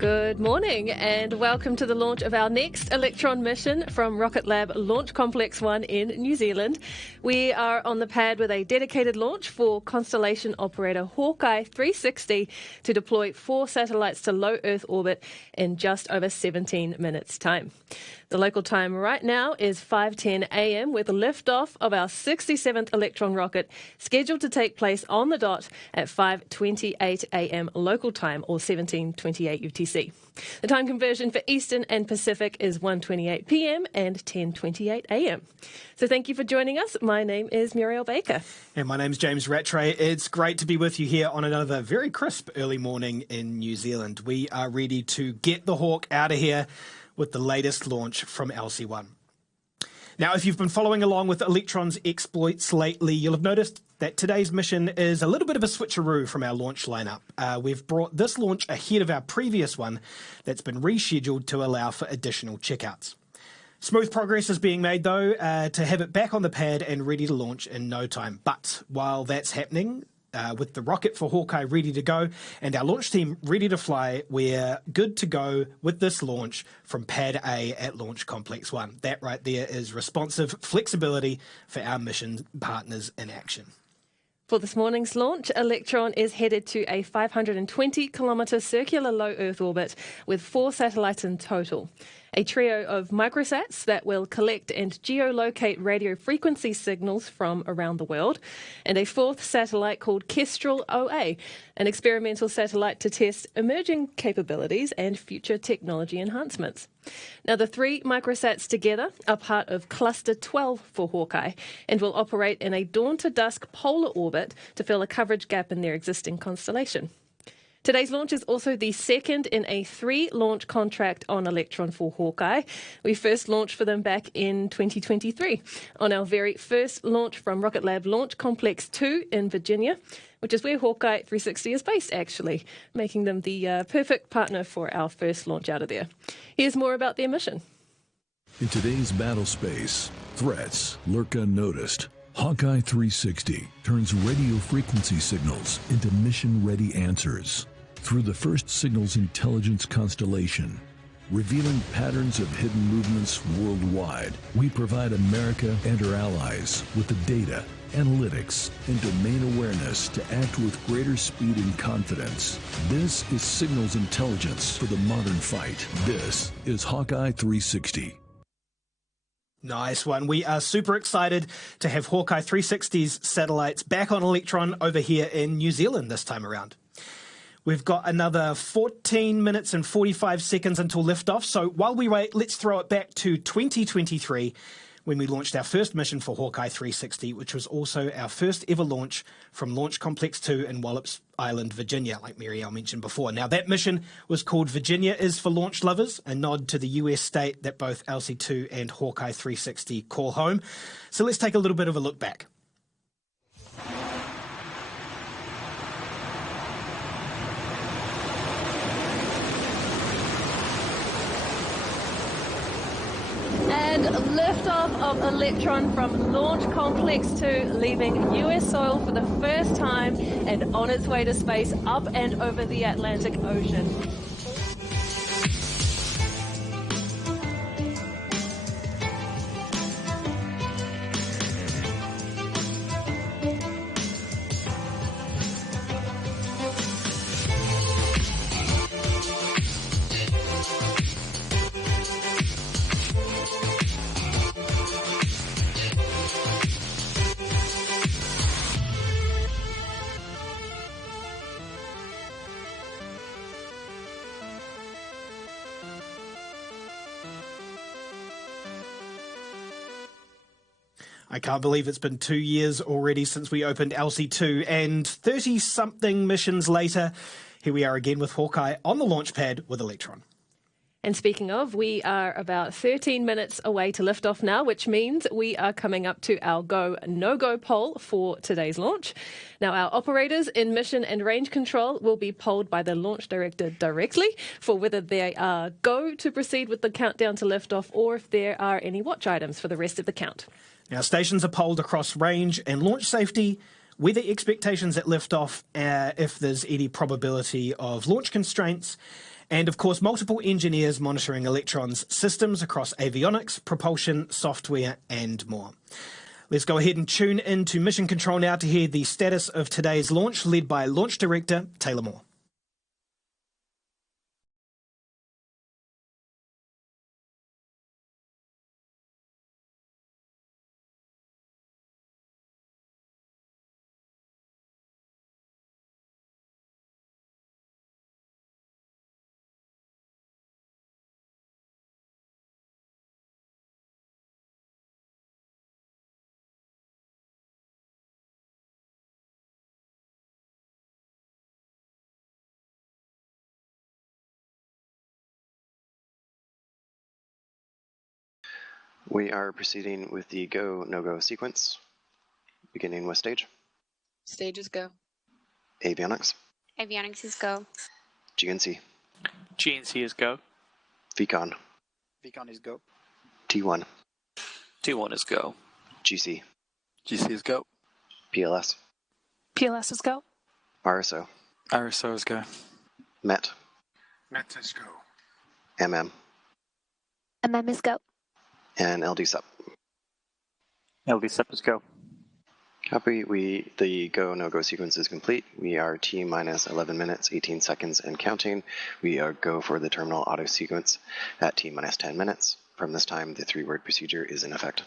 Good morning and welcome to the launch of our next Electron mission from Rocket Lab Launch Complex 1 in New Zealand. We are on the pad with a dedicated launch for constellation operator Hawkeye 360 to deploy 4 satellites to low Earth orbit in just over 17 minutes' time. The local time right now is 5:10 a.m. with liftoff of our 67th Electron rocket scheduled to take place on the dot at 5:28 a.m. local time or 17:28 UTC. The time conversion for Eastern and Pacific is 1:28 p.m. and 10:28 a.m. So thank you for joining us. My name is Muriel Baker. And my name's James Rattray. It's great to be with you here on another very crisp early morning in New Zealand. We are ready to get the Hawk out of here with the latest launch from LC1. Now, if you've been following along with Electron's exploits lately, you'll have noticed that today's mission is a little bit of a switcheroo from our launch lineup. We've brought this launch ahead of our previous one that's been rescheduled to allow for additional checkouts. Smooth progress is being made, though, to have it back on the pad and ready to launch in no time. But while that's happening, with the rocket for Hawkeye ready to go and our launch team ready to fly, we're good to go with this launch from Pad A at Launch Complex 1. That right there is responsive flexibility for our mission partners in action. For this morning's launch, Electron is headed to a 520-kilometre circular low Earth orbit with 4 satellites in total. A trio of microsats that will collect and geolocate radio frequency signals from around the world, and a 4th satellite called Kestrel OA, an experimental satellite to test emerging capabilities and future technology enhancements. Now, the 3 microsats together are part of Cluster 12 for Hawkeye and will operate in a dawn-to-dusk polar orbit to fill a coverage gap in their existing constellation. Today's launch is also the second in a 3-launch contract on Electron for Hawkeye. We first launched for them back in 2023 on our very first launch from Rocket Lab Launch Complex 2 in Virginia, which is where Hawkeye 360 is based, actually, making them the perfect partner for our first launch out of there. Here's more about their mission. In today's battle space, threats lurk unnoticed. Hawkeye 360 turns radio frequency signals into mission-ready answers through the first signals intelligence constellation. Revealing patterns of hidden movements worldwide, we provide America and her allies with the data, analytics, and domain awareness to act with greater speed and confidence. This is signals intelligence for the modern fight. This is Hawkeye 360. Nice one. We are super excited to have Hawkeye 360's satellites back on Electron over here in New Zealand this time around. We've got another 14 minutes and 45 seconds until liftoff, so while we wait, let's throw it back to 2023 when we launched our first mission for Hawkeye 360, which was also our first ever launch from Launch Complex 2 in Wallops Island, Virginia, like Muriel mentioned before. Now, that mission was called Virginia is for Launch Lovers, a nod to the US state that both LC2 and Hawkeye 360 call home. So let's take a little bit of a look back. And liftoff of Electron from Launch Complex 2, leaving US soil for the first time and on its way to space up and over the Atlantic Ocean. I can't believe it's been 2 years already since we opened LC2, and 30-something missions later, here we are again with Hawkeye on the launch pad with Electron. And speaking of, we are about 13 minutes away to liftoff now, which means we are coming up to our go, no-go poll for today's launch. Now, our operators in mission and range control will be polled by the launch director directly for whether they are go to proceed with the countdown to liftoff or if there are any watch items for the rest of the count. Now, stations are polled across range and launch safety, weather expectations at liftoff, if there's any probability of launch constraints, And of course, multiple engineers monitoring Electron's systems across avionics, propulsion, software, and more. Let's go ahead and tune into Mission Control now to hear the status of today's launch, led by Launch Director Taylor Moore. We are proceeding with the go, no-go sequence, beginning with stage. Stage is go. Avionics. Avionics is go. GNC. GNC is go. VCon. VCon is go. T1. T1 is go. GC. GC is go. PLS. PLS is go. RSO. RSO is go. MET. MET is go. MM. MM is go. And LD-SUP. LD-SUP is go. Copy. The go, no-go sequence is complete. We are T minus 11 minutes, 18 seconds, and counting. We are go for the terminal auto sequence at T minus 10 minutes. From this time, the 3-word procedure is in effect.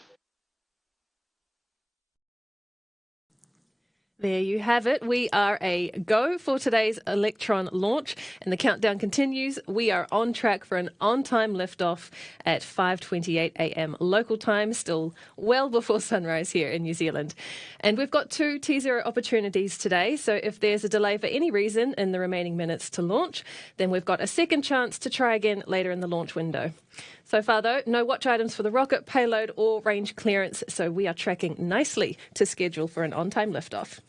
There you have it. We are a go for today's Electron launch, and the countdown continues. We are on track for an on-time liftoff at 5:28 a.m. local time, still well before sunrise here in New Zealand. And we've got 2 T0 opportunities today, so if there's a delay for any reason in the remaining minutes to launch, then we've got a second chance to try again later in the launch window. So far, though, no watch items for the rocket, payload or range clearance, so we are tracking nicely to schedule for an on-time liftoff.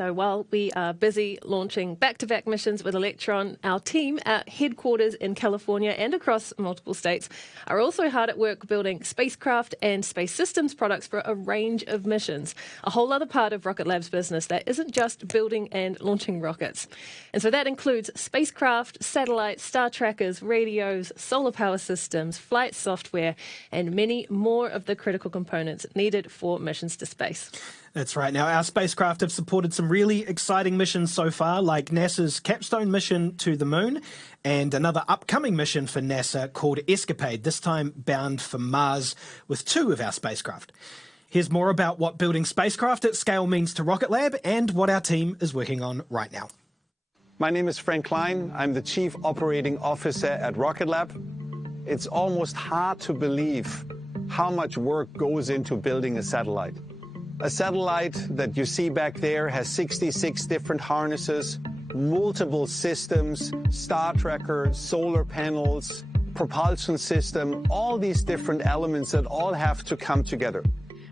So while we are busy launching back-to-back missions with Electron, our team at headquarters in California and across multiple states are also hard at work building spacecraft and space systems products for a range of missions, a whole other part of Rocket Lab's business that isn't just building and launching rockets. And so that includes spacecraft, satellites, star trackers, radios, solar power systems, flight software, and many more of the critical components needed for missions to space. That's right. Now, our spacecraft have supported some really exciting missions so far, like NASA's Capstone mission to the Moon and another upcoming mission for NASA called Escapade, this time bound for Mars with 2 of our spacecraft. Here's more about what building spacecraft at scale means to Rocket Lab and what our team is working on right now. My name is Frank Klein. I'm the Chief Operating Officer at Rocket Lab. It's almost hard to believe how much work goes into building a satellite. A satellite that you see back there has 66 different harnesses, multiple systems, star tracker, solar panels, propulsion system, all these different elements that all have to come together.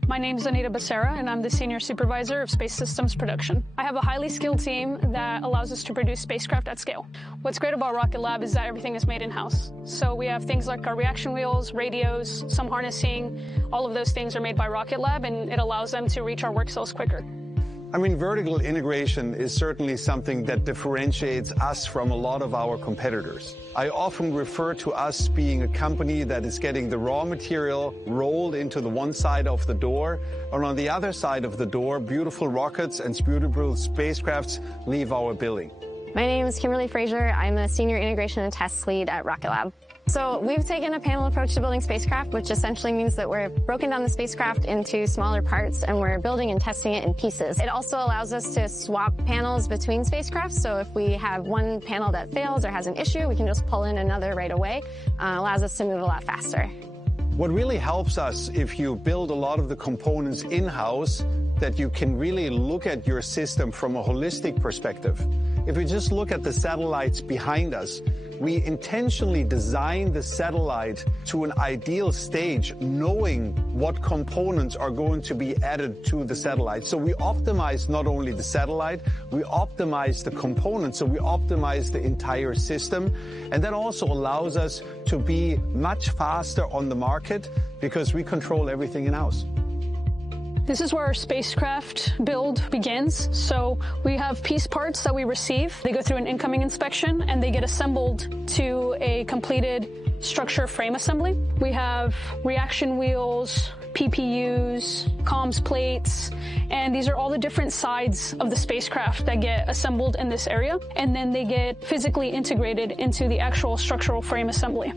My name is Anita Becerra, and I'm the Senior Supervisor of Space Systems Production. I have a highly skilled team that allows us to produce spacecraft at scale. What's great about Rocket Lab is that everything is made in-house. So we have things like our reaction wheels, radios, some harnessing. All of those things are made by Rocket Lab, and it allows them to reach our work cells quicker. I mean, vertical integration is certainly something that differentiates us from a lot of our competitors. I often refer to us being a company that is getting the raw material rolled into the one side of the door, and on the other side of the door, beautiful rockets and beautiful spacecrafts leave our building. My name is Kimberly Frazier. I'm a Senior Integration and Test Lead at Rocket Lab. So we've taken a panel approach to building spacecraft, which essentially means that we're broken down the spacecraft into smaller parts and we're building and testing it in pieces. It also allows us to swap panels between spacecraft. So if we have one panel that fails or has an issue, we can just pull in another right away. Allows us to move a lot faster. What really helps us if you build a lot of the components in-house, that you can really look at your system from a holistic perspective. If we just look at the satellites behind us, we intentionally designed the satellite to an ideal stage, knowing what components are going to be added to the satellite. So we optimize not only the satellite, we optimize the components, so we optimize the entire system. And that also allows us to be much faster on the market because we control everything in-house. This is where our spacecraft build begins. So we have piece parts that we receive. They go through an incoming inspection and they get assembled to a completed structure frame assembly. We have reaction wheels, PPUs, comms plates, and these are all the different sides of the spacecraft that get assembled in this area, and then they get physically integrated into the actual structural frame assembly.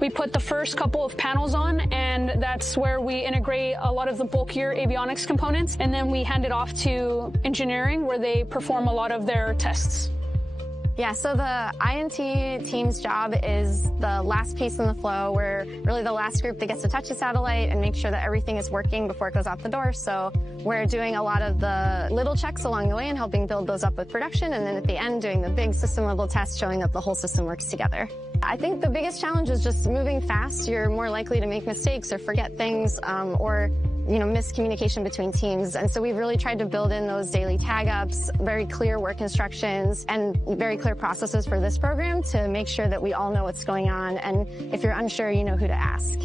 We put the first couple of panels on, and that's where we integrate a lot of the bulkier avionics components, and then we hand it off to engineering where they perform a lot of their tests. Yeah, so the INT team's job is the last piece in the flow. We're really the last group that gets to touch the satellite and make sure that everything is working before it goes out the door. So we're doing a lot of the little checks along the way and helping build those up with production, and then at the end doing the big system level test showing that the whole system works together. I think the biggest challenge is just moving fast. You're more likely to make mistakes or forget things or miscommunication between teams. And so we've really tried to build in those daily tag-ups, very clear work instructions, and very clear processes for this program to make sure that we all know what's going on. And if you're unsure, you know who to ask.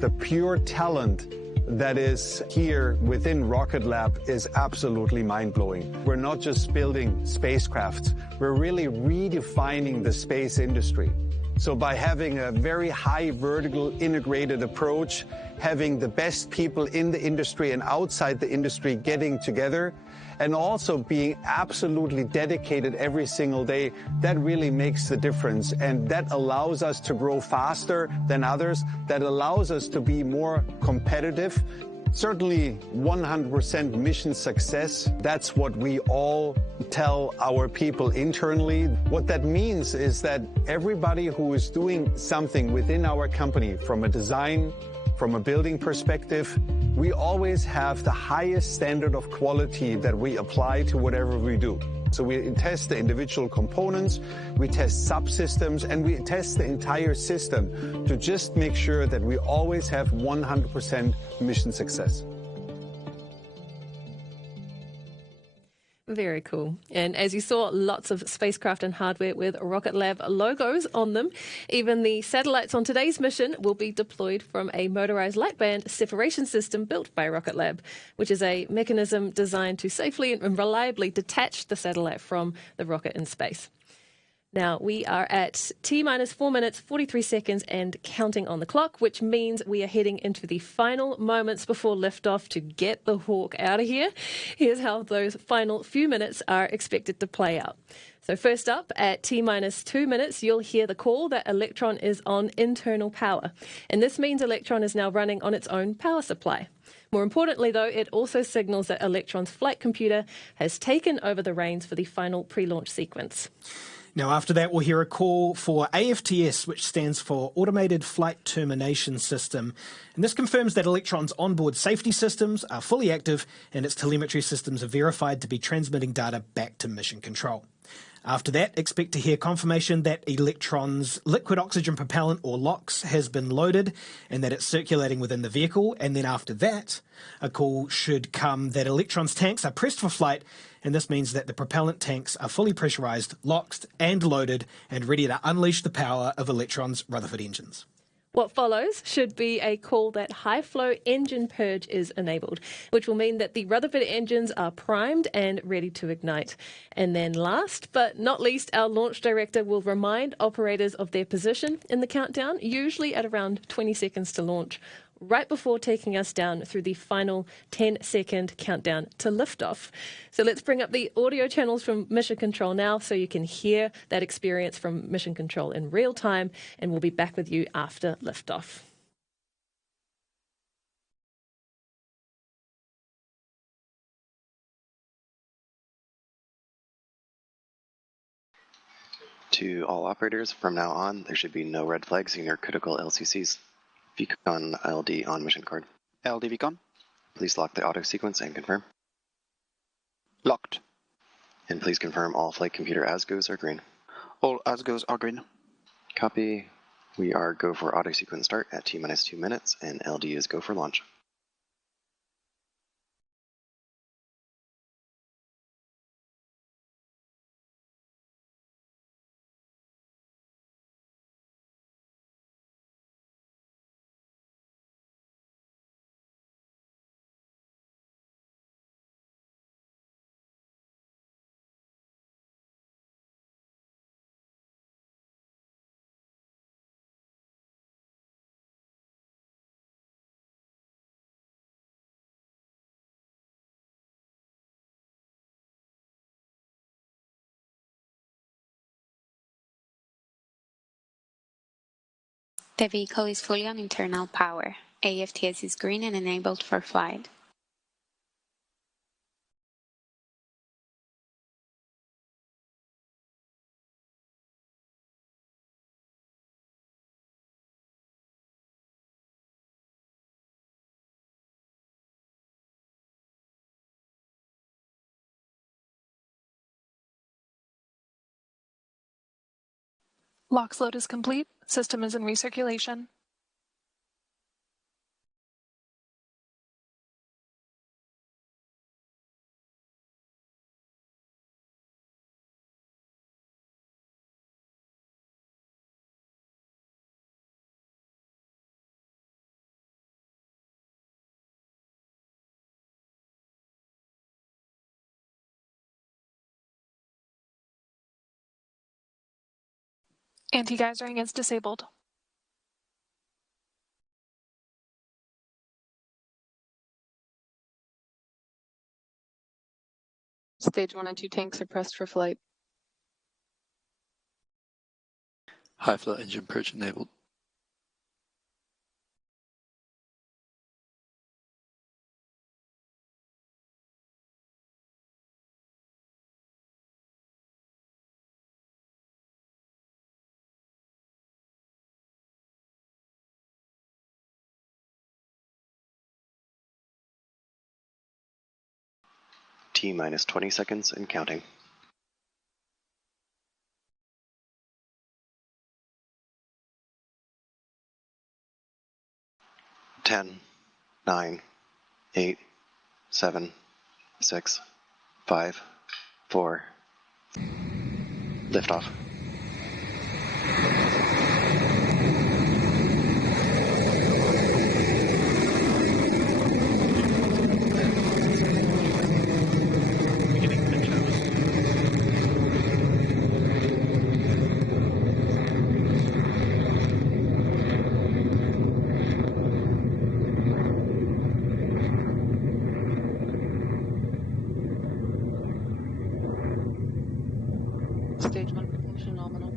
The pure talent that is here within Rocket Lab is absolutely mind-blowing. We're not just building spacecrafts, we're really redefining the space industry. So by having a very high vertical integrated approach, having the best people in the industry and outside the industry getting together, and also being absolutely dedicated every single day, that really makes the difference. And that allows us to grow faster than others. That allows us to be more competitive. Certainly 100% mission success. That's what we all tell our people internally. What that means is that everybody who is doing something within our company, from a design, from a building perspective, we always have the highest standard of quality that we apply to whatever we do. So we test the individual components, we test subsystems, and we test the entire system to just make sure that we always have 100% mission success. Very cool. And as you saw, lots of spacecraft and hardware with Rocket Lab logos on them. Even the satellites on today's mission will be deployed from a motorized lightband separation system built by Rocket Lab, which is a mechanism designed to safely and reliably detach the satellite from the rocket in space. Now, we are at T-minus 4 minutes, 43 seconds and counting on the clock, which means we are heading into the final moments before liftoff to get the Hawk out of here. Here's how those final few minutes are expected to play out. So first up, at T-minus 2 minutes, you'll hear the call that Electron is on internal power. And this means Electron is now running on its own power supply. More importantly, though, it also signals that Electron's flight computer has taken over the reins for the final pre-launch sequence. Now, after that, we'll hear a call for AFTS, which stands for Automated Flight Termination System. And this confirms that Electron's onboard safety systems are fully active and its telemetry systems are verified to be transmitting data back to mission control. After that, expect to hear confirmation that Electron's liquid oxygen propellant, or LOX, has been loaded and that it's circulating within the vehicle. And then after that, a call should come that Electron's tanks are pressed for flight, and this means that the propellant tanks are fully pressurized, locked and loaded, and ready to unleash the power of Electron's Rutherford engines. What follows should be a call that high-flow engine purge is enabled, which will mean that the Rutherford engines are primed and ready to ignite. And then last but not least, our launch director will remind operators of their position in the countdown, usually at around 20 seconds to launch, right before taking us down through the final 10-second countdown to liftoff. So let's bring up the audio channels from Mission Control now so you can hear that experience from Mission Control in real time, and we'll be back with you after liftoff. To all operators, from now on, there should be no red flags in your critical LCCs. Beacon LD on mission card. LD beacon. Please lock the auto sequence and confirm. Locked. And please confirm all flight computer ASGOs are green. All ASGOs are green. Copy. We are go for auto sequence start at T-minus 2 minutes, and LD is go for launch. The vehicle is fully on internal power. AFTS is green and enabled for flight. LOX load is complete. System is in recirculation. Anti-geysering is disabled. Stage 1 and 2 tanks are pressed for flight. High flow engine purge enabled. T-minus 20 seconds and counting. Ten, 9, 8, 7, 6, 5, 4. Liftoff. Stage 1 propulsion nominal.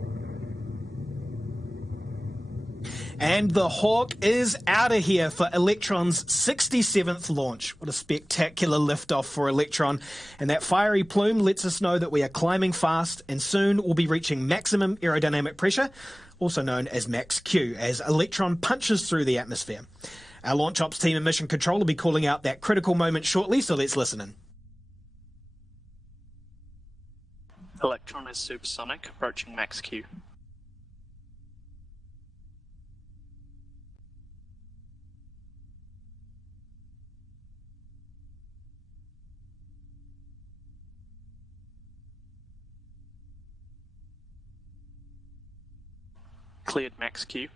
And the Hawk is out of here for Electron's 67th launch. What a spectacular liftoff for Electron. And that fiery plume lets us know that we are climbing fast and soon we'll be reaching maximum aerodynamic pressure, also known as max Q, as Electron punches through the atmosphere. Our Launch Ops team and Mission Control will be calling out that critical moment shortly, so let's listen in. Electron is supersonic, approaching max Q. Cleared max Q.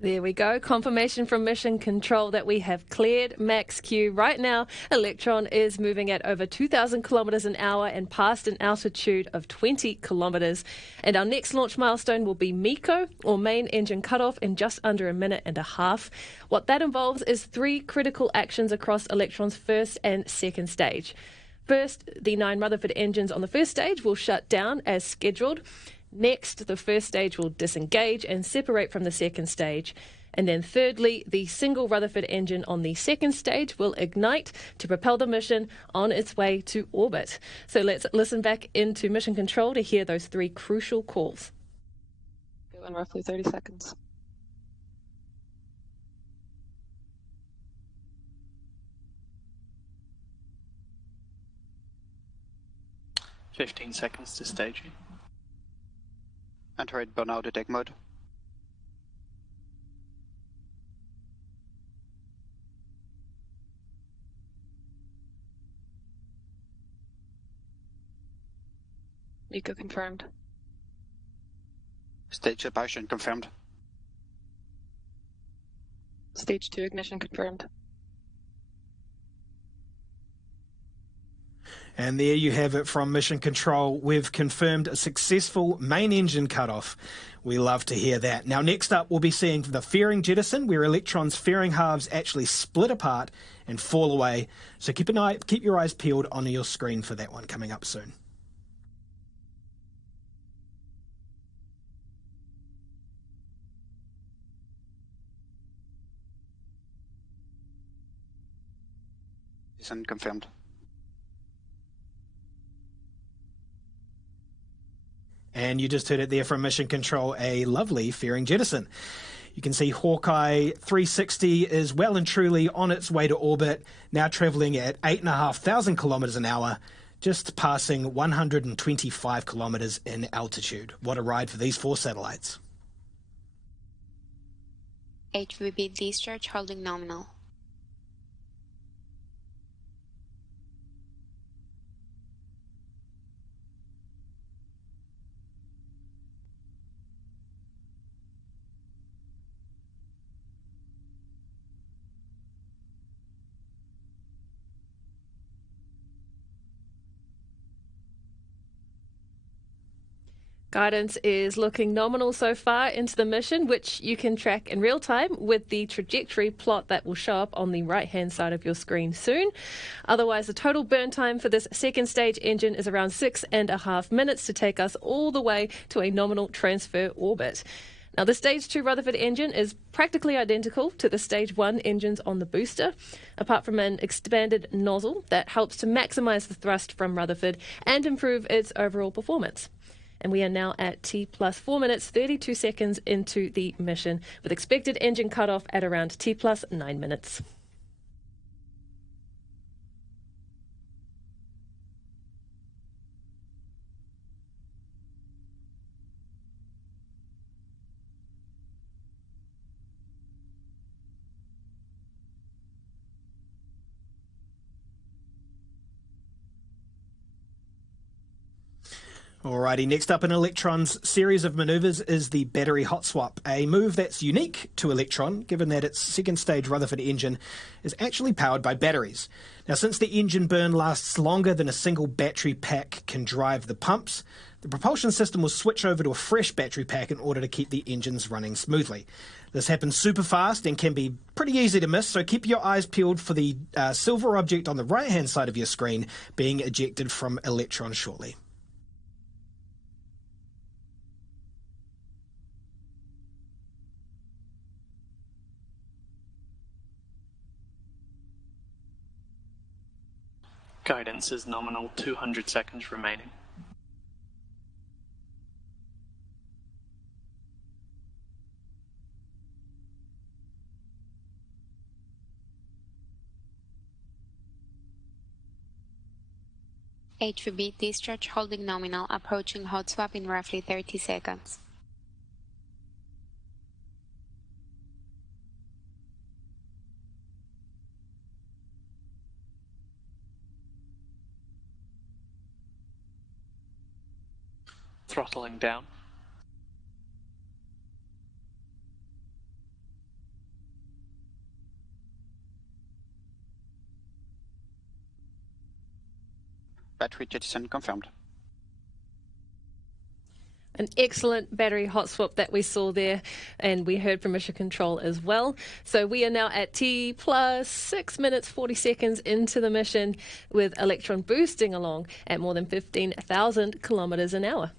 There we go. Confirmation from Mission Control that we have cleared max Q. Right now, Electron is moving at over 2,000 kilometres an hour and past an altitude of 20 kilometres. And our next launch milestone will be MECO, or main engine cutoff, in just under a minute and a half. What that involves is 3 critical actions across Electron's first and second stage. First, the 9 Rutherford engines on the first stage will shut down as scheduled. Next, the first stage will disengage and separate from the second stage. And then thirdly, the single Rutherford engine on the second stage will ignite to propel the mission on its way to orbit. So let's listen back into Mission Control to hear those 3 crucial calls. Go in roughly 30 seconds. 15 seconds to staging. Entering burnout detect mode. MECO confirmed. Stage separation confirmed. Stage 2 ignition confirmed. And there you have it from Mission Control. We've confirmed a successful main engine cutoff. We love to hear that. Now, next up, we'll be seeing the fairing jettison, where Electron's fairing halves actually split apart and fall away. So keep your eyes peeled on your screen for that one coming up soon. Descent confirmed. And you just heard it there from Mission Control, a lovely fairing jettison. You can see Hawkeye 360 is well and truly on its way to orbit, now travelling at 8,500 kilometres an hour, just passing 125 kilometres in altitude. What a ride for these 4 satellites. HVB discharge holding nominal. Guidance is looking nominal so far into the mission, which you can track in real time with the trajectory plot that will show up on the right-hand side of your screen soon. Otherwise, the total burn time for this second stage engine is around 6.5 minutes to take us all the way to a nominal transfer orbit. Now, the Stage 2 Rutherford engine is practically identical to the Stage 1 engines on the booster, apart from an expanded nozzle that helps to maximise the thrust from Rutherford and improve its overall performance. And we are now at T plus 4 minutes, 32 seconds into the mission, with expected engine cutoff at around T plus 9 minutes. Alrighty, next up in Electron's series of manoeuvres is the battery hot swap, a move that's unique to Electron, given that its second stage Rutherford engine is actually powered by batteries. Now, since the engine burn lasts longer than a single battery pack can drive the pumps, the propulsion system will switch over to a fresh battery pack in order to keep the engines running smoothly. This happens super fast and can be pretty easy to miss, so keep your eyes peeled for the silver object on the right-hand side of your screen being ejected from Electron shortly. Guidance is nominal, 200 seconds remaining. HVB discharge holding nominal, approaching hot swap in roughly 30 seconds. Throttling down. Battery jettison confirmed. An excellent battery hot swap that we saw there, and we heard from Mission Control as well. So we are now at T plus 6 minutes 40 seconds into the mission, with Electron boosting along at more than 15,000 kilometres an hour.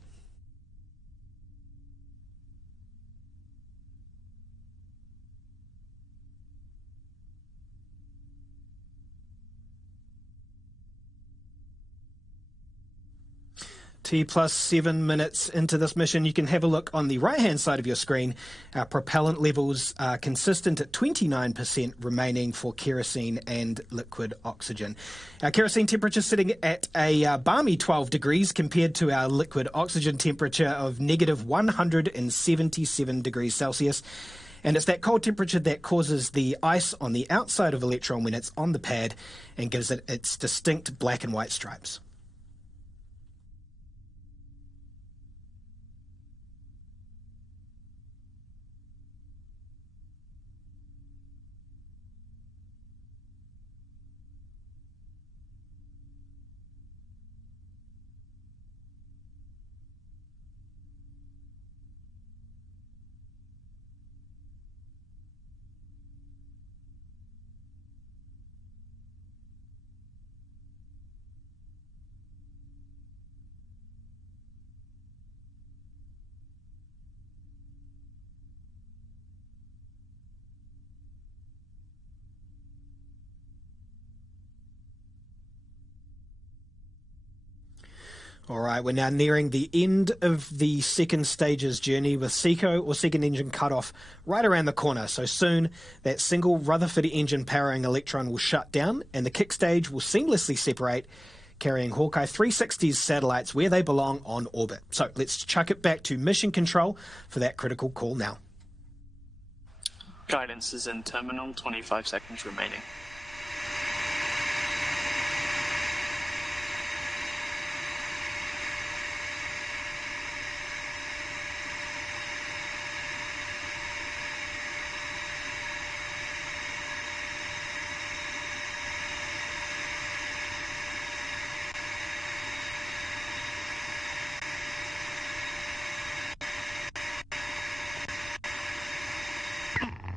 T plus 7 minutes into this mission. You can have a look on the right-hand side of your screen. Our propellant levels are consistent at 29% remaining for kerosene and liquid oxygen. Our kerosene temperature sitting at a balmy 12 degrees compared to our liquid oxygen temperature of negative 177 degrees Celsius. And it's that cold temperature that causes the ice on the outside of Electron when it's on the pad and gives it its distinct black and white stripes. All right, we're now nearing the end of the second stage's journey with SECO, or second engine cutoff, right around the corner. So soon, that single Rutherford engine powering Electron will shut down and the kick stage will seamlessly separate, carrying Hawkeye 360's satellites where they belong on orbit. So let's chuck it back to Mission Control for that critical call now. Guidance is in terminal, 25 seconds remaining.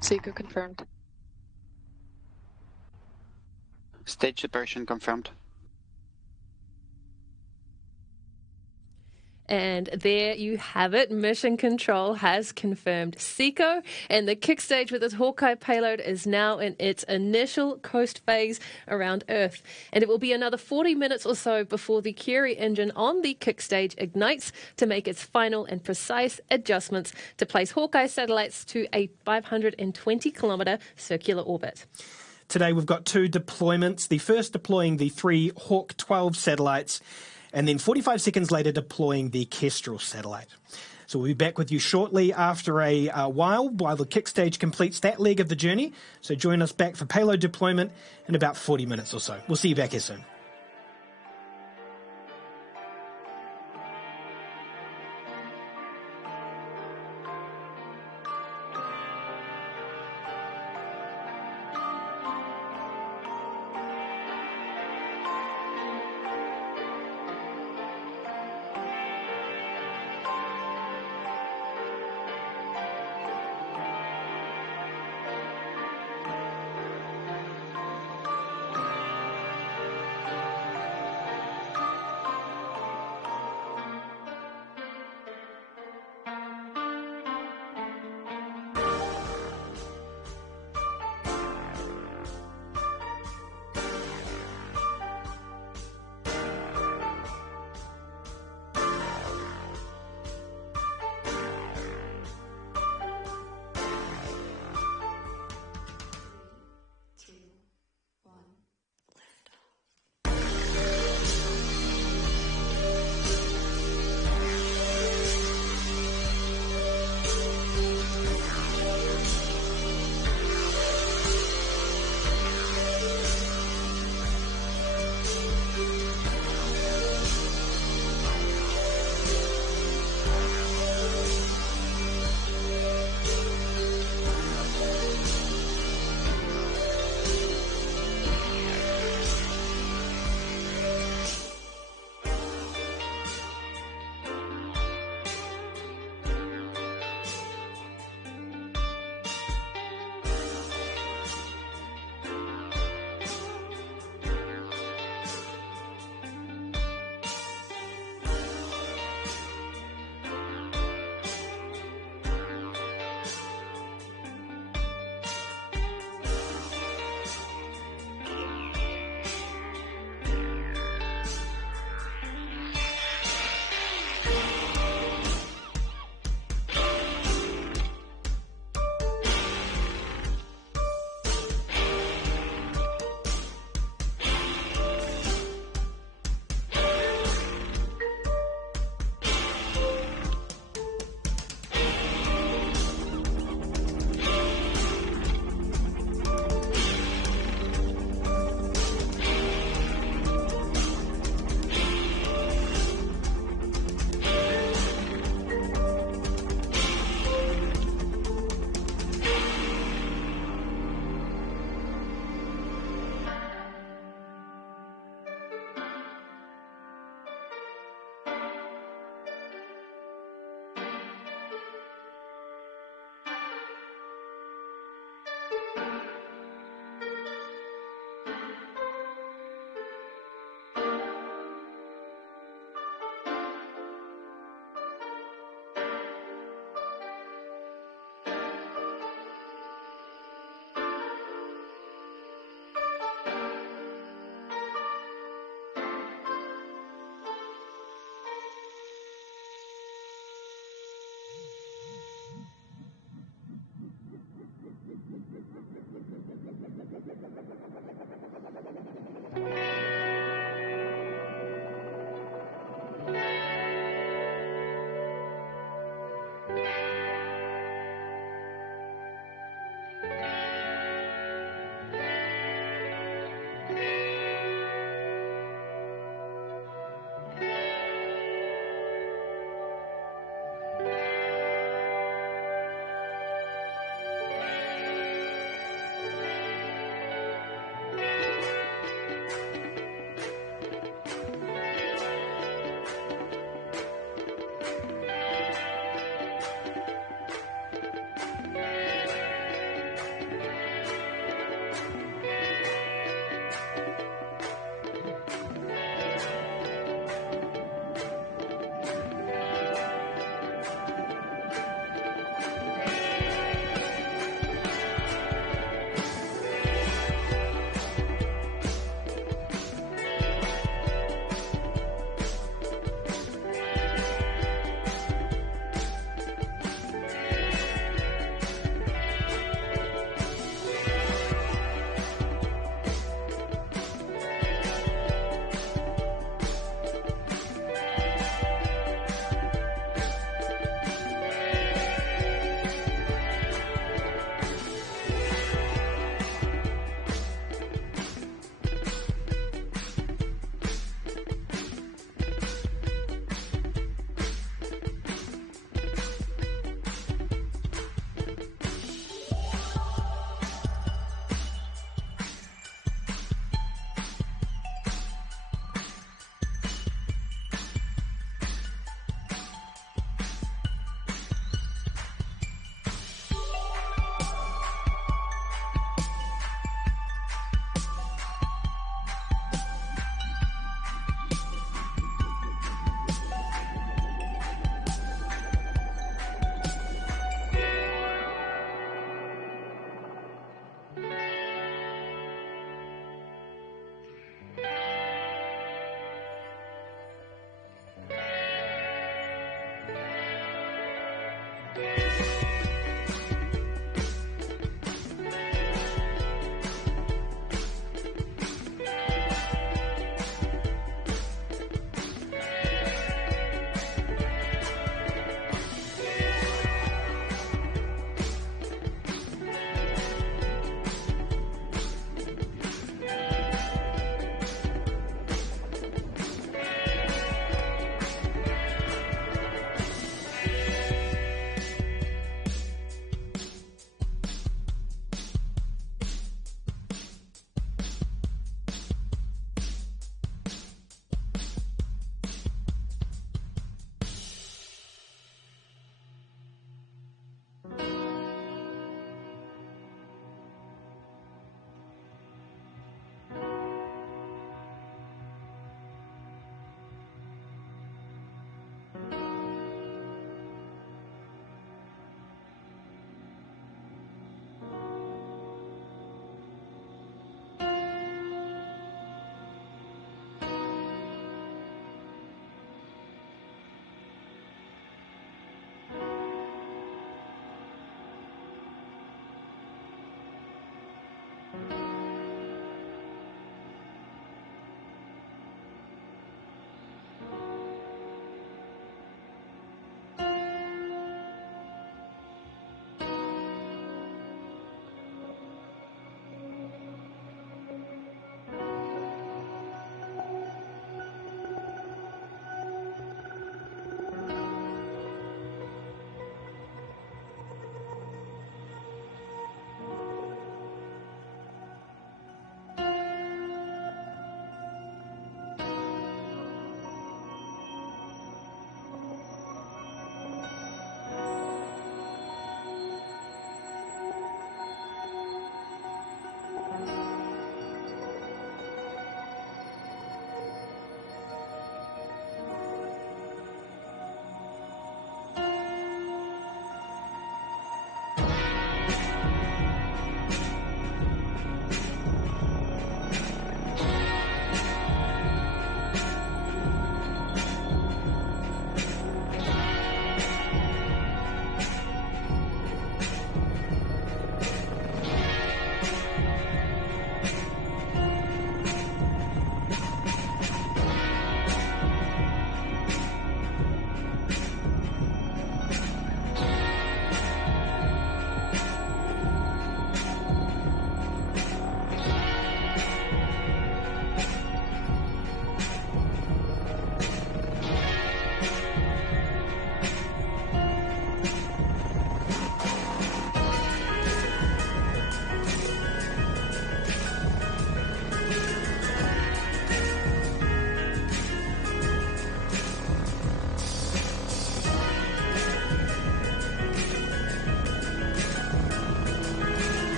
SECO confirmed. Stage separation confirmed. And there you have it. Mission Control has confirmed SECO, and the kick stage with its Hawkeye payload is now in its initial coast phase around Earth. And it will be another 40 minutes or so before the Curie engine on the kick stage ignites to make its final and precise adjustments to place Hawkeye satellites to a 520-kilometre circular orbit. Today we've got two deployments. The first deploying the three Hawk 12 satellites, and then 45 seconds later deploying the Kestrel satellite. So we'll be back with you shortly after a while the kick stage completes that leg of the journey. So join us back for payload deployment in about 40 minutes or so. We'll see you back here soon.